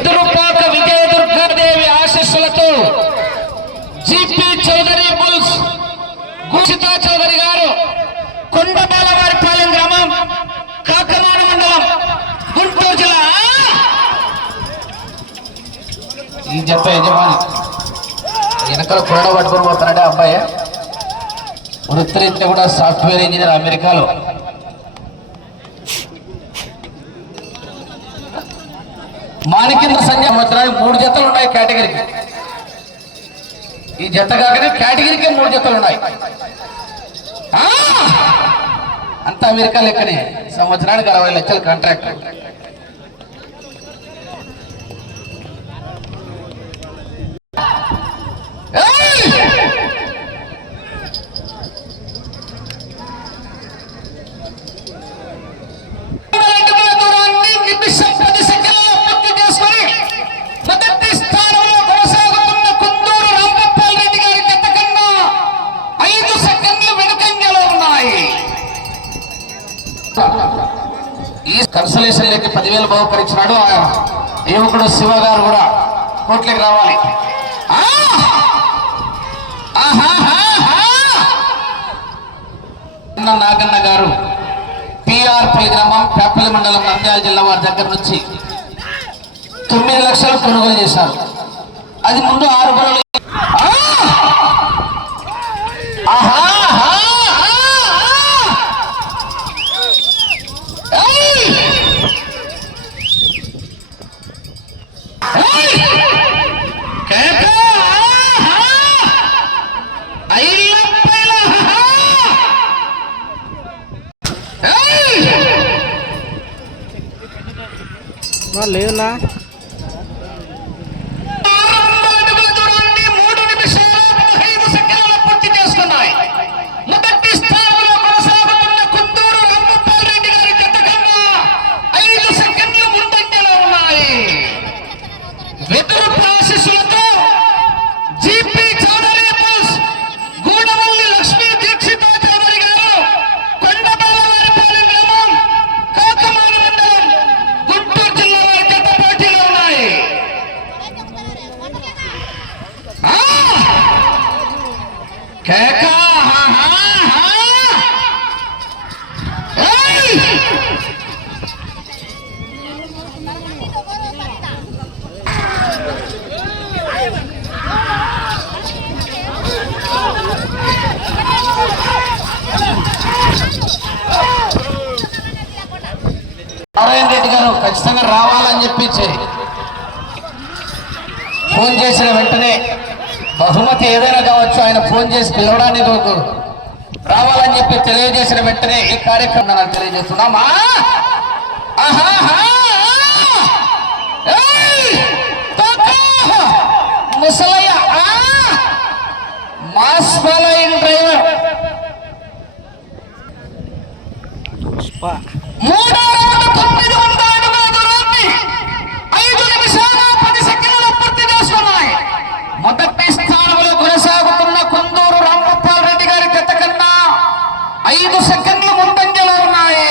ఎదురుకాక విజయ దుర్గాదేవి ఆశీస్సులతో GP Chowdary bulls Gushitha Chowdary గారు కొండబాలవారిపాలెం గ్రామం కాకనాడు మండలం గుంటూరు జిల్లా. ఈ జత యజమాని వెనకాల కొరడ పట్టుకొని పోతున్నాడే అబ్బాయి. వృత్తిరీత్యా కూడా సాఫ్ట్వేర్ ఇంజనీర్ అమెరికాలో. మాణికేంద్ర సంఖ్య సంవత్సరానికి మూడు జతలు ఉన్నాయి కేటగిరీకి. ఈ జత కాకనే కేటగిరీకి మూడు జతలు ఉన్నాయి. అంత అమెరికా లెక్కనే. సంవత్సరానికి అరవై లక్షల కాంట్రాక్ట్. ఈ కన్సలేషన్ లెక్క పదివేలు బహుకరించినాడు ఆ యువకుడు శివ గారు కూడా కోట్లకి రావాలి. నాగన్న గారు పిఆర్పల్లి గ్రామం పేపల్లి మండలం నంద్యాల జిల్లా వారి దగ్గర నుంచి తొమ్మిది లక్షలు కొనుగోలు చేశారు. అది ముందు ఆరు బరువులు ఆ! ఆహాహా! ఏయ్! ఏయ్! కేక! ఆహా! ఐలప్పల! ఆహా! ఏయ్! లేదునా ఆరు వందల అడుగుల దూరాన్ని మూడు నిమిషాల పదహైదు సెకండ్లలో పూర్తి చేసుకున్నాయి. మొదటి స్థానంలో కొనసాగుతున్న కుందూరు రాంగోపాల్ రెడ్డి గారి జత కన్నా ఐదు సెకండ్లు ముందంజలో ఉన్నాయి. వెదురు ఆశీస్సులతో జీపీ చౌదరి బోస్, గూడవల్లి లక్ష్మీ దీక్షిత చౌదరి గారు కొండబాలవారిపాలెం గ్రామం కాకమాన మండలం గుంటూరు జిల్లా వారి జత పోటీలో ఉన్నాయి ఆ! కేక! ఆహాహా! ఏయ్! నారాయణ రెడ్డి గారు ఖచ్చితంగా రావాలని చెప్పించి ఫోన్ చేసిన వెంటనే బహుమతి ఏదైనా కావచ్చు ఆయన ఫోన్ చేసి పిలవడానికి ఒక రావాలని చెప్పి తెలియజేసిన వెంటనే ఈ కార్యక్రమం నాకు తెలియజేస్తున్నామా! ముసలయ్య! Mass driver. మూడో రౌండ్ తొమ్మిది వందల అడుగుల దూరాన్ని ఐదు నిమిషాలు పది సెకండ్లు పూర్తి చేసుకున్నాయి మొదటి స్థానంలో కొనసాగుతున్న కుందూరు రాంగోపాల్ రెడ్డి గారి జత కన్నా ఐదు సెకండ్లు ముందంజలో ఉన్నాయి.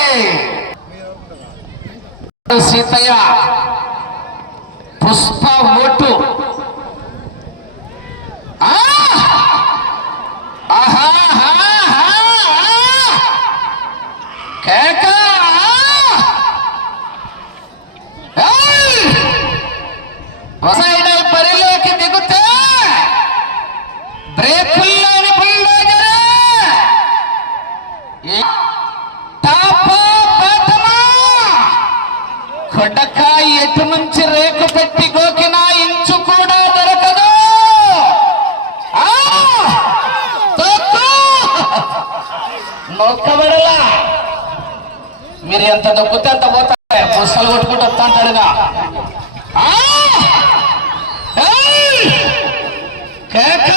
సీతయ్య. నొక్కబడలా మీరు ఎంత దొక్కుతే అంత పోతాయి ముసలు కొట్టుకుంటూ వస్తా అంటాడుగా ఆ! కేక!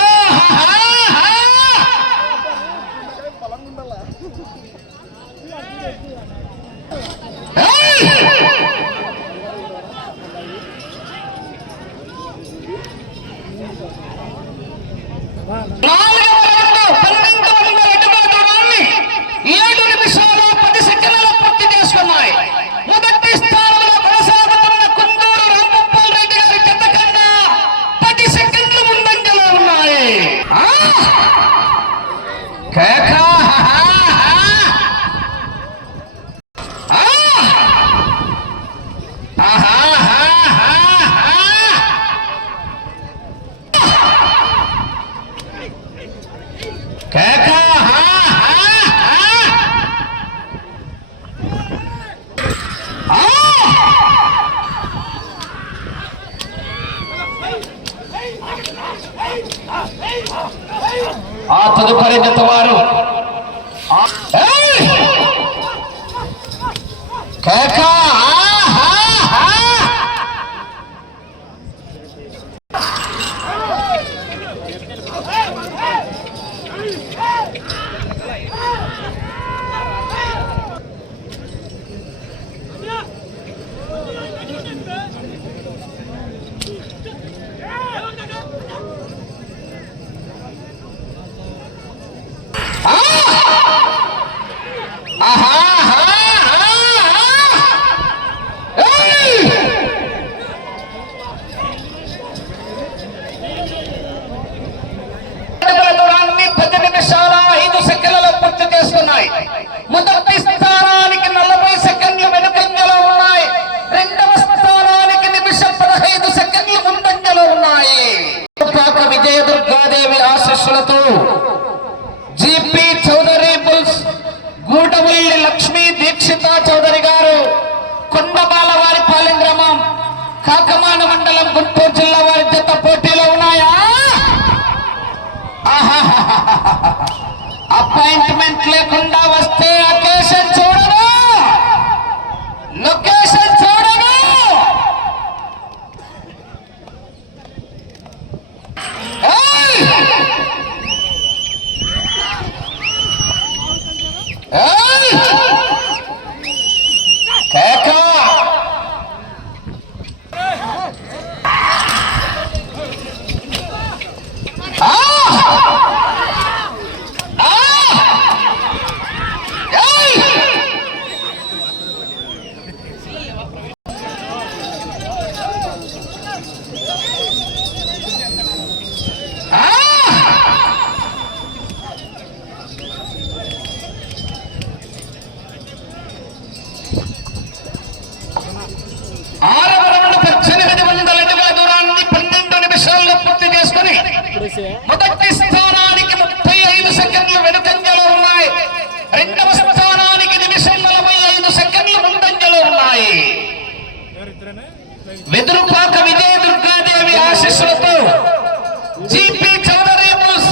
ఉన్నాయి. పాక విజయ దుర్గాదేవి ఆశస్సులతో జిపి చౌదరి బుల్స్ గూటవల్లి లక్ష్మీ దీక్షిత చౌదరి గారు కొండపాల వారి పాలెం గ్రామం కాకమాన మండలం గుంటూరు జిల్లా వారి జత పోటీలో ఉన్నాయా? అపాయింట్మెంట్ లేకుండా వస్తే అకేషన్ చూడను లొకేషన్ చూడను ఏయ్! ఏయ్! కేక! ఆ! ఆ! ఏయ్! ఆ! ఆరవ రౌండ్ పద్దెనిమిది వందల అడుగుల దూరాన్ని పన్నెండు నిమిషాల్లో పూర్తి చేసుకుని మొదటి స్థానానికి ముప్పై ఐదు సెకండ్లు వెనుకంజలో ఉన్నాయి రెండవ స్థానానికి నిమిషం నలభై ఐదు సెకండ్లు ముందంజలో ఉన్నాయి వెదురుపాక విజయ దుర్గాదేవి ఆశీస్సులతో జిపి చౌదరి బోస్,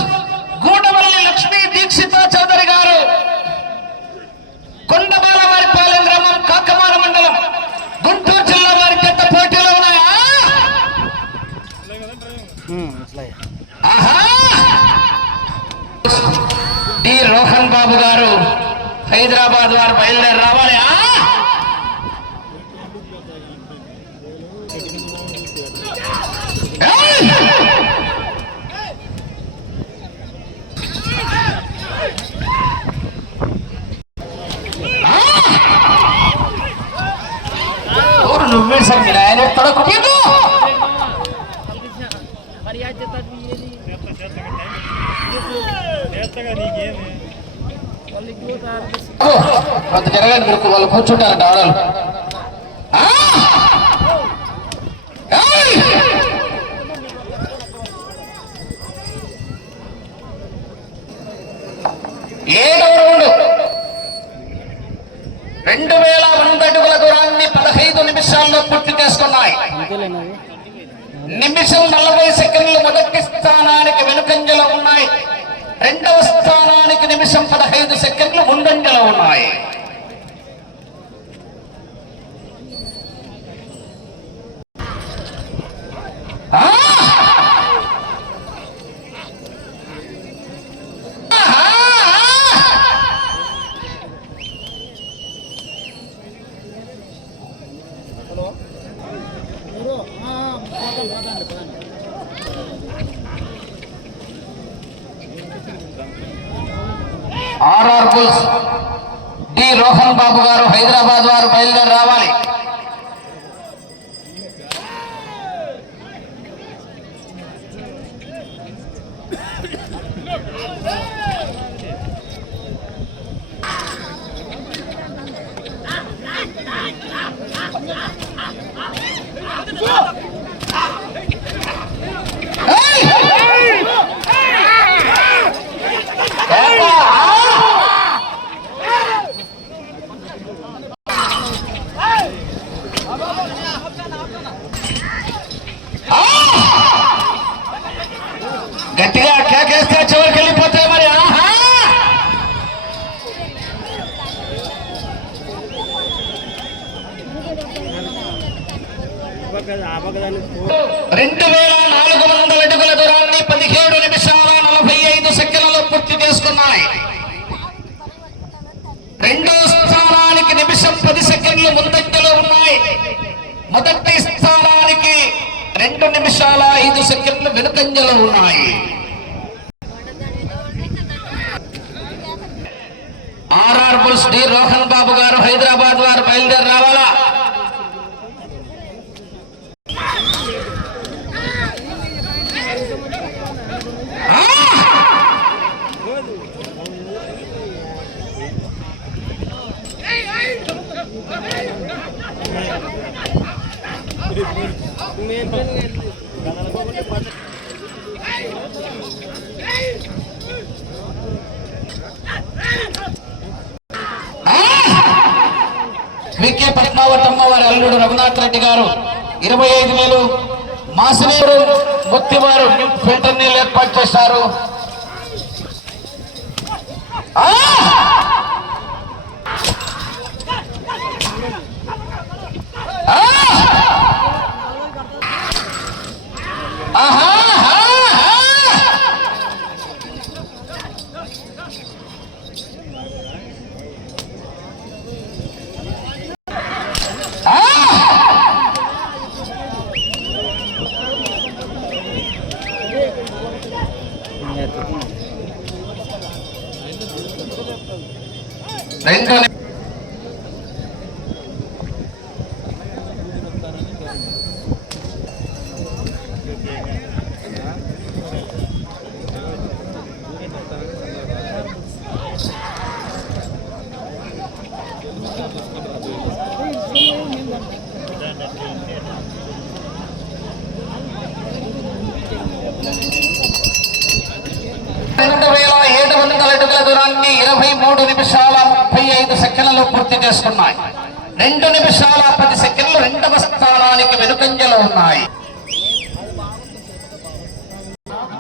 గూడవల్లి లక్ష్మీ దీక్షిత చౌదరి గారు కొండబాల వారి పాలెం గ్రామం కాకమాన మండలం గుంటూరు జిల్లా వారి పెద్ద పోటీలో ఉన్నాయా అట్లా ఆహా! డి రోహన్ బాబు గారు హైదరాబాద్ వారు బయలుదేరి రావాలి ఆ? ఏయ్! ఆ! ఓరు నువ్వే సంగిన అంత జరగాలి మీరు వాళ్ళు కూర్చుంటారంట ఆడవాళ్ళు ఆ! ఏయ్! ఏడవ రౌండ్ రెండు వేల వంద అడుగుల దూరాన్ని పదహైదు నిమిషాల్లో పూర్తి చేసుకున్నాయి నిమిషం నలభై సెకండ్లు మొదటి స్థానానికి వెనుకంజలో ఉన్నాయి. రెండవ స్థానానికి నిమిషం పదహైదు సెకండ్లు ముందంజలో ఉన్నాయి. Não! గట్టిగా కేకేస్తే చివరికి వెళ్ళిపోతే మరి ఆహా! రెండు వేల నాలుగు వందల అడుగుల దూరాన్ని పదిహేడు నిమిషాల నలభై ఐదు సెకండ్లలో పూర్తి చేసుకున్నాయి. రెండో స్థానానికి నిమిషం పది సెకండ్లు ముందంజలో ఉన్నాయి. మొదటి స్థానానికి రెండు నిమిషాల ఐదు సెకండ్లు వెనుకంజలో ఉన్నాయి RR bulls D Rohan Babu గారు హైదరాబాద్ వారు బయలుదేరి రావాలా వికే పద్మావతమ్మ వారి అల్లుడు రఘునాథ్ రెడ్డి గారు. ఇరవై ఐదు వేలు మాసలేరు ముత్తివారు ఫిల్టర్ నీళ్ళు ఏర్పాటు చేశారు ఆ! ఆ! ఆహా! ఆహా! రెండు ని- రెండు వేల ఏడు వందల అడుగుల దూరాన్ని ఇరవై మూడు నిమిషాల ముప్పై ఐదు సెకండ్లలో పూర్తి చేసుకున్నాయి. రెండు నిమిషాల పది సెకండ్లు రెండవ స్థానానికి వెనుకంజలో ఉన్నాయి.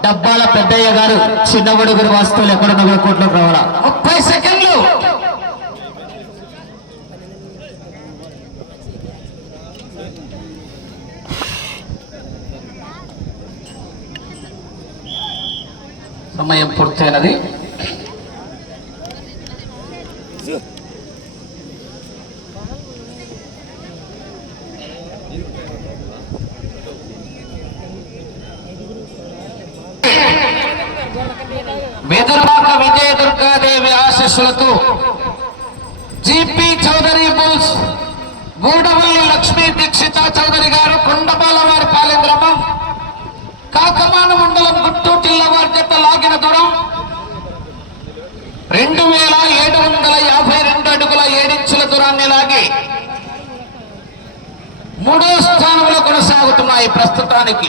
డబ్బాల పెద్దయ్య గారు చిన్న గుడుగురు వస్తువులు ఎక్కడున్న కోట్లకు రావాలా? ముప్పై సెకండ్లు. సమయం పూర్తయినది. వెదురుబాక విజయ దుర్గాదేవి ఆశీస్సులతో జిపి చౌదరి బుల్స్ గూడవల్లి లక్ష్మీ దీక్షిత చౌదరి గారు కొండబాల వారి పాలెం గ్రామం కాకమాన మండలం గుంటూరు జిల్లా వారి జత లాగిన దూరం రెండు వేల ఏడు వందల యాభై రెండు అడుగుల ఏడించుల దూరాన్ని లాగి మూడో స్థానంలో కొనసాగుతున్నాయి ప్రస్తుతానికి.